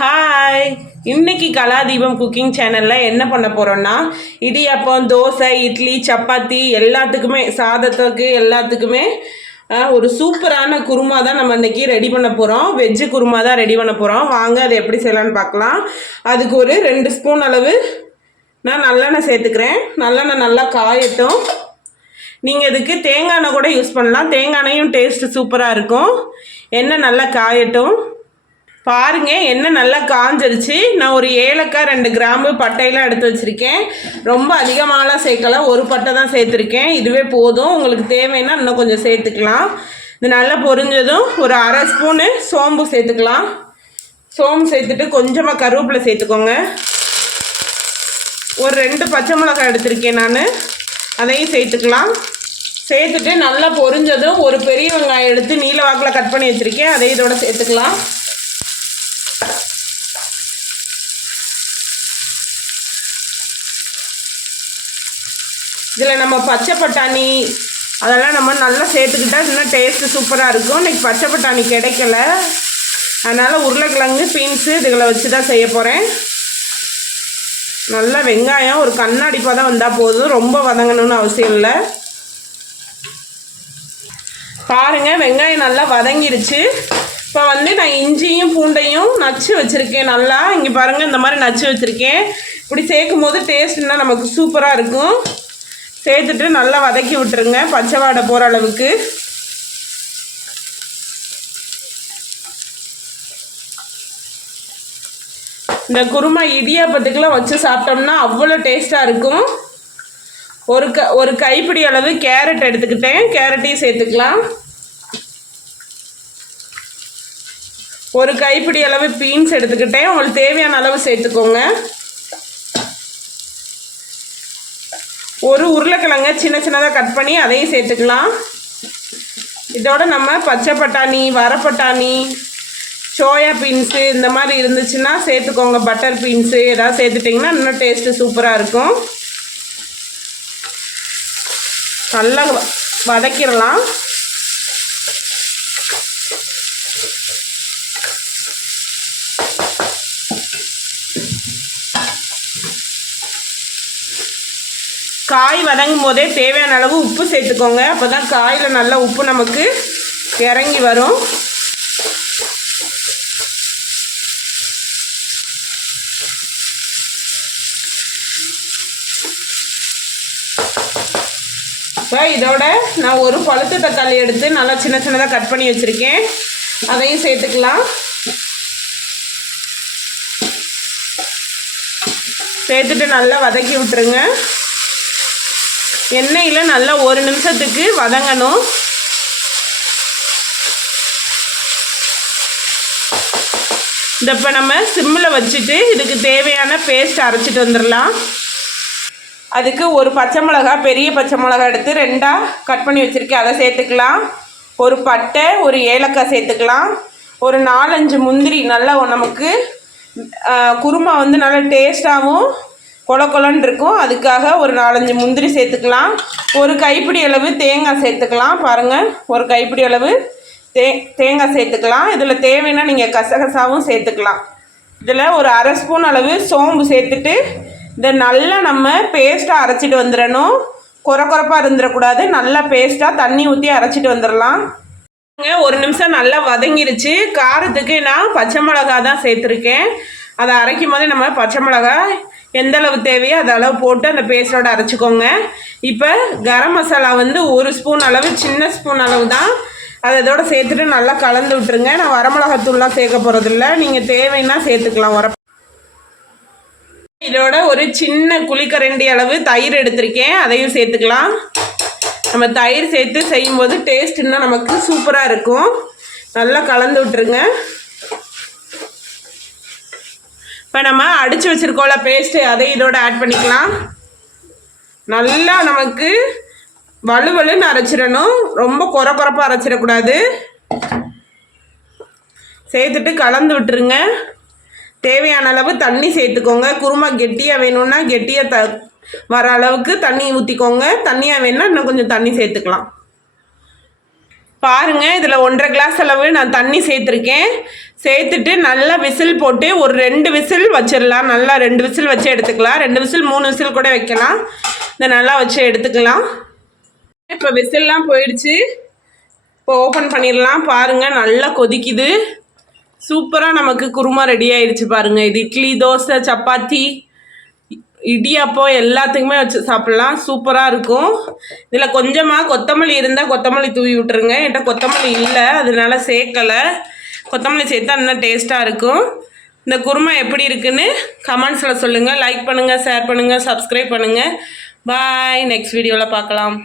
Hi இன்னைக்கு கலாதீபம் cooking சேனலில் என்ன பண்ண போகிறோம்னா இடியாப்பம் தோசை இட்லி சப்பாத்தி எல்லாத்துக்குமே சாதத்துக்கு எல்லாத்துக்குமே ஒரு சூப்பரான குருமா தான் நம்ம இன்னைக்கு ரெடி பண்ண போகிறோம் வெஜ்ஜு குருமா தான் ரெடி பண்ண போகிறோம் வாங்க அதை எப்படி செய்யலாம்னு பார்க்கலாம். அதுக்கு ஒரு ரெண்டு ஸ்பூன் அளவு நான் நல்லெண்ணெய் சேர்த்துக்கிறேன். நல்லெண்ணெய் நல்லா காயட்டும். நீங்கள் இதுக்கு தேங்காய் எண்ணெய் கூட யூஸ் பண்ணலாம். தேங்காய் டேஸ்ட்டு சூப்பராக இருக்கும். எண்ணெய் நல்லா காயட்டும். பாருங்க என்ன நல்லா காஞ்சிருச்சு. நான் ஒரு ஏலக்காய் ரெண்டு கிராம்பு பட்டையெல்லாம் எடுத்து வச்சுருக்கேன். ரொம்ப அதிகமாகலாம் சேர்க்கல. ஒரு பட்டை தான் சேர்த்துருக்கேன். இதுவே போதும். உங்களுக்கு தேவைன்னா இன்னும் கொஞ்சம் சேர்த்துக்கலாம். இது நல்லா பொரிஞ்சதும் ஒரு அரை ஸ்பூனு சோம்பு சேர்த்துக்கலாம். சோம்பு சேர்த்துட்டு கொஞ்சமாக கருவேப்பிலை சேர்த்துக்கோங்க. ஒரு ரெண்டு பச்சை மிளகாய் எடுத்திருக்கேன் நான். அதையும் சேர்த்துக்கலாம். சேர்த்துட்டு நல்லா பொரிஞ்சதும் ஒரு பெரிய வெங்காயம் எடுத்து நீல வாக்கில் கட் பண்ணி வச்சுருக்கேன். அதையும் இதோட சேர்த்துக்கலாம். இதில் நம்ம பச்சை பட்டாணி அதெல்லாம் நம்ம நல்லா சேர்த்துக்கிட்டா இன்னும் டேஸ்ட்டு சூப்பராக இருக்கும். இன்னைக்கு பச்சை பட்டாணி கிடைக்கல. அதனால் உருளைக்கிழங்கு பீன்ஸு இதுகளை வச்சு தான் செய்ய போகிறேன் நல்லா வெங்காயம் ஒரு கண்ணாடி பதம் வந்தால் போதும். ரொம்ப வதங்கணும்னு அவசியம் இல்லை. பாருங்கள் வெங்காயம் நல்லா வதங்கிருச்சு. இப்போ வந்து நான் இஞ்சியும் பூண்டையும் நச்சு வச்சுருக்கேன் நல்லா. இங்கே பாருங்கள் இந்த மாதிரி நச்சு வச்சுருக்கேன். இப்படி சேர்க்கும் போது டேஸ்ட் நமக்கு சூப்பராக இருக்கும். சேர்த்துட்டு நல்லா வதக்கி விட்டுருங்க. பச்சை வாடை போகிற அளவுக்கு. இந்த குருமா இடியாப்பத்துக்கெல்லாம் வச்சு சாப்பிட்டோம்னா அவ்வளோ டேஸ்ட்டாக இருக்கும். ஒரு க ஒரு கைப்பிடி அளவு கேரட் எடுத்துக்கிட்டேன். கேரட்டையும் சேர்த்துக்கலாம். ஒரு கைப்பிடி அளவு பீன்ஸ் எடுத்துக்கிட்டேன். உங்களுக்கு தேவையான அளவு சேர்த்துக்கோங்க. ஒரு உருளைக்கிழங்க சின்ன சின்னதாக கட் பண்ணி அதையும் சேர்த்துக்கலாம். இதோட நம்ம பச்சை பட்டாணி வரப்பட்டாணி சோயா பீன்ஸு இந்த மாதிரி இருந்துச்சுன்னா சேர்த்துக்கோங்க. பட்டர் பீன்ஸு ஏதாவது சேர்த்துட்டிங்கன்னா இன்னும் டேஸ்ட்டு சூப்பராக இருக்கும். நல்லா வ- வதக்கிடலாம். காய் வதங்கும் போதே தேவையான அளவு உப்பு சேர்த்துக்கோங்க. அப்போ தான் காயில் நல்லா உப்பு நமக்கு இறங்கி வரும். இப்போ இதோட நான் ஒரு பழுத்த தக்காளி எடுத்து நல்லா சின்ன சின்னதாக கட் பண்ணி வச்சுருக்கேன். அதையும் சேர்த்துக்கலாம். சேர்த்துட்டு நல்லா வதக்கி விட்டுருங்க. எண்ணெயில் நல்லா ஒரு நிமிஷத்துக்கு வதங்கணும். இந்த இப்போ நம்ம சிம்மில் வச்சுட்டு இதுக்கு தேவையான பேஸ்ட் அரைச்சிட்டு வந்துடலாம். அதுக்கு ஒரு பச்சை மிளகா பெரிய பச்சை மிளகா எடுத்து ரெண்டாக கட் பண்ணி வச்சுருக்கேன். அதை சேர்த்துக்கலாம். ஒரு பட்டை ஒரு ஏலக்காய் சேர்த்துக்கலாம். ஒரு நாலஞ்சு முந்திரி நல்லா நமக்கு குருமா வந்து நல்லா டேஸ்ட்டாகவும் கொல கொலன்னு இருக்கும் அதுக்காக ஒரு நாலஞ்சு முந்திரி சேர்த்துக்கலாம். ஒரு கைப்பிடி அளவு தேங்காய் சேர்த்துக்கலாம். பாருங்கள் ஒரு கைப்பிடி அளவு தே தேங்காய் சேர்த்துக்கலாம். இதில் தேவைன்னா நீங்கள் கசகசாவும் சேர்த்துக்கலாம். இதில் ஒரு அரை ஸ்பூன் அளவு சோம்பு சேர்த்துட்டு இதை நல்லா நம்ம பேஸ்ட்டாக அரைச்சிட்டு வந்துடணும். குறை குறைப்பாக இருந்துடக்கூடாது. நல்லா பேஸ்ட்டாக தண்ணி ஊற்றி அரைச்சிட்டு வந்துடலாம். ஒரு நிமிஷம் நல்லா வதங்கிருச்சு. காரத்துக்கு நான் பச்சை மிளகா தான் சேர்த்துருக்கேன். அதை அரைக்கும் போது நம்ம பச்சை மிளகாய் எந்த அளவு தேவையோ அது அளவு போட்டு அந்த பேஸ்டோட அரைச்சிக்கோங்க. இப்போ கரம் மசாலா வந்து ஒரு ஸ்பூன் அளவு சின்ன ஸ்பூன் அளவு தான். அதை இதோட சேர்த்துட்டு நல்லா கலந்து விட்டுருங்க. நான் வரமிளகாத்தூள்லாம் சேர்க்க போகிறதில்ல நீங்கள் தேவைன்னா சேர்த்துக்கலாம். உர இதோட ஒரு சின்ன குழிக்கரண்டி அளவு தயிர் எடுத்திருக்கேன். அதையும் சேர்த்துக்கலாம். நம்ம தயிர் சேர்த்து செய்யும்போது டேஸ்ட் இன்னும் நமக்கு சூப்பராக இருக்கும். நல்லா கலந்து விட்டுருங்க. இப்போ நம்ம அடித்து வச்சுருக்கோம்ல பேஸ்ட்டு அதை இதோட ஆட் பண்ணிக்கலாம். நல்லா நமக்கு வலுவலுன்னு அரைச்சிடணும். ரொம்ப குறை குறப்பாக அரைச்சிடக்கூடாது. சேர்த்துட்டு கலந்து விட்டுருங்க. தேவையான அளவு தண்ணி சேர்த்துக்கோங்க. குருமா கெட்டியாக வேணும்னா கெட்டியாக த வர அளவுக்கு தண்ணி ஊற்றிக்கோங்க தண்ணியாக வேணும்னா இன்னும் கொஞ்சம் தண்ணி சேர்த்துக்கலாம். பாருங்கள் இதில் ஒன்றரை கிளாஸ் அளவு நான் தண்ணி சேர்த்துருக்கேன். சேர்த்துட்டு நல்லா விசில் போட்டு ஒரு ரெண்டு விசில் வச்சிடலாம். நல்லா ரெண்டு விசில் வச்சு எடுத்துக்கலாம். ரெண்டு விசில் மூணு விசில் கூட வைக்கலாம். இதை நல்லா வச்சு எடுத்துக்கலாம். இப்போ விசில்லாம் போயிடுச்சு. இப்போ ஓப்பன் பண்ணிடலாம். பாருங்கள் நல்லா கொதிக்குது. சூப்பராக நமக்கு குருமா ரெடி ஆயிடுச்சு பாருங்கள் இது இட்லி தோசை சப்பாத்தி. இடியாப்பம் எல்லாத்துக்குமே வச்சு சாப்பிட்லாம். சூப்பராக இருக்கும். இதில் கொஞ்சமாக கொத்தமல்லி இருந்தால் கொத்தமல்லி தூவி விட்டுருங்க. என்கிட்ட கொத்தமல்லி இல்லை. அதனால சேர்க்கலை. கொத்தமல்லி சேர்த்தா இன்னும் டேஸ்ட்டாக இருக்கும். இந்த குருமா எப்படி இருக்குன்னு கமெண்ட்ஸில் சொல்லுங்கள் லைக் பண்ணுங்கள் ஷேர் பண்ணுங்கள் சப்ஸ்கிரைப் பண்ணுங்கள் பாய் நெக்ஸ்ட் வீடியோவில் பார்க்கலாம்.